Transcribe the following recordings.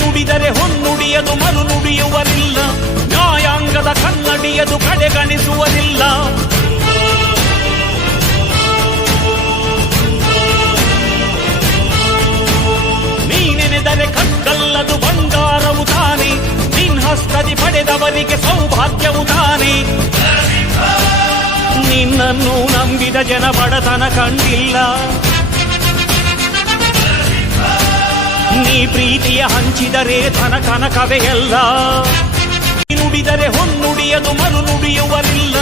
ನುಡಿದರೆ ಹೊನ್ನುಡಿಯದು ಮರು ನುಡಿಯುವರಿಲ್ಲ, ನ್ಯಾಯಾಂಗದ ಕನ್ನಡಿಯದು ಕಡೆಗಣಿಸುವುದಿಲ್ಲ. ನೀನೆನೆದರೆ ಕಗ್ಗಲ್ಲದು ಬಂಗಾರವು ತಾನೆ, ನಿನ್ಹಸ್ತದಿ ಪಡೆದವರಿಗೆ ಸೌಭಾಗ್ಯವು ತಾನೆ. ನಿನ್ನನ್ನು ನಂಬಿದ ಜನ ಬಡತನ ಕಂಡಿಲ್ಲ, ನೀ ಪ್ರೀತಿಯ ಹಂಚಿದರೆ ಧನ ಕನಕವೇ ಎಲ್ಲ. ನುಡಿದರೆ ಹೊನ್ನುಡಿಯದು ಮರು ನುಡಿಯುವರಿಲ್ಲ,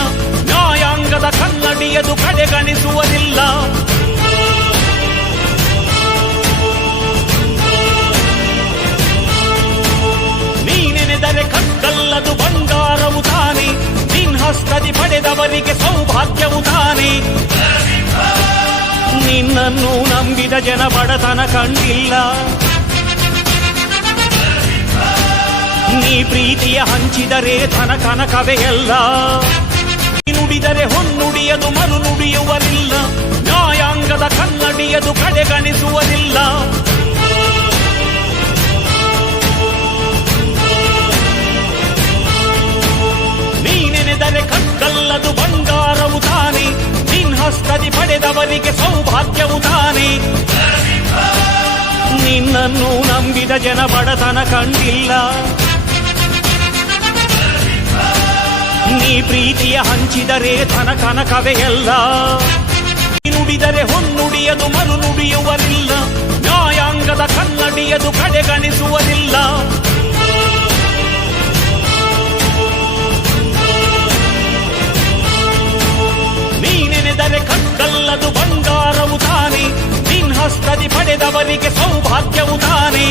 ನ್ಯಾಯಾಂಗದ ಕನ್ನಡಿಯದು ಕಡೆಗಣಿಸುವುದಿಲ್ಲ. ನೀನೆನೆದರೆ ಕಗ್ಗಲ್ಲದು ಬಂಗಾರವು ತಾನೆ, ನಿನ್ಹಸ್ತದಿ ಪಡೆದವರಿಗೆ ಸೌಭಾಗ್ಯವು ತಾನೆ. ನಿನ್ನನ್ನು ನಂಬಿದ ಜನ ಬಡತನ ಕಂಡಿಲ್ಲ, ನೀ ಪ್ರೀತಿಯ ಹಂಚಿದರೆ ಧನ ಕನಕವೇ ಎಲ್ಲ. ನುಡಿದರೆ ಹೊನ್ನುಡಿಯದು ಮರು ನುಡಿಯುವರಿಲ್ಲ, ನ್ಯಾಯಾಂಗದ ಕನ್ನಡಿಯದು ಕಡೆಗಣಿಸುವುದಿಲ್ಲ. ನೀನೆನೆದರೆ ಕಗ್ಗಲ್ಲದು ಬಂಗಾರವು ತಾನೆ, ನಿನ್ಹಸ್ತದಿ ಪಡೆದವರಿಗೆ ಸೌಭಾಗ್ಯವು ತಾನೆ. ನಿನ್ನನ್ನು ನಂಬಿದ ಜನ ಬಡತನ ಕಂಡಿಲ್ಲ, ನೀ ಪ್ರೀತಿಯ ಹಂಚಿದರೆ ಧನ ಕನಕವೇ ಎಲ್ಲ. ನುಡಿದರೆ ಹೊನ್ನುಡಿಯದು ಮರು ನುಡಿಯುವರಿಲ್ಲ, ನ್ಯಾಯಾಂಗದ ಕನ್ನಡಿಯದು ಕಡೆಗಣಿಸುವುದಿಲ್ಲ. ನೀನೆನೆದರೆ ಕಗ್ಗಲ್ಲದು ಬಂಗಾರವು ತಾನೆ, ನಿನ್ಹಸ್ತದಿ ಪಡೆದವರಿಗೆ ಸೌಭಾಗ್ಯವು ತಾನೆ.